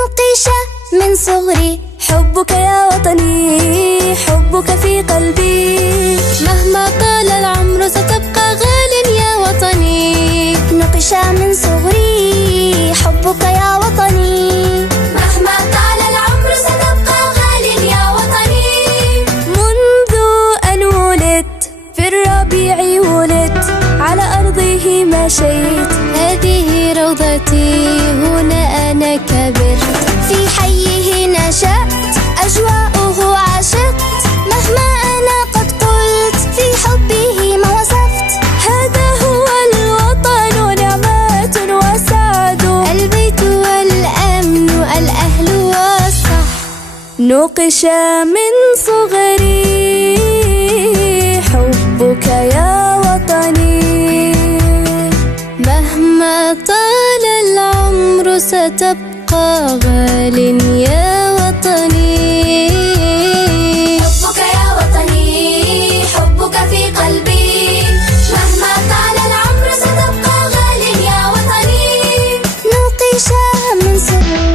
نوقش من صغري حبك يا وطني، حبك في قلبي. مهما طال العمر ستبقى غال يا وطني. نوقش من صغري حبك يا وطني. مهما طال العمر ستبقى غال يا وطني. منذ أن ولدت في الربيع ولدت، على أرضه مشيت، هذه روضتي، هنا أنا كبرت. في حيه نشأت، أجواؤه عشقت، مهما أنا قد قلت في حبه ما وصفت. هذا هو الوطن، نعمات وسعد، البيت والأمن، الأهل والصح. نوقش من صغري حبك يا وطني. مهما طال العمر ستبقى غال يا وطني. حبك يا وطني، حبك في قلبي. مهما طال العمر ستبقى غال يا وطني. نوقش من صغري.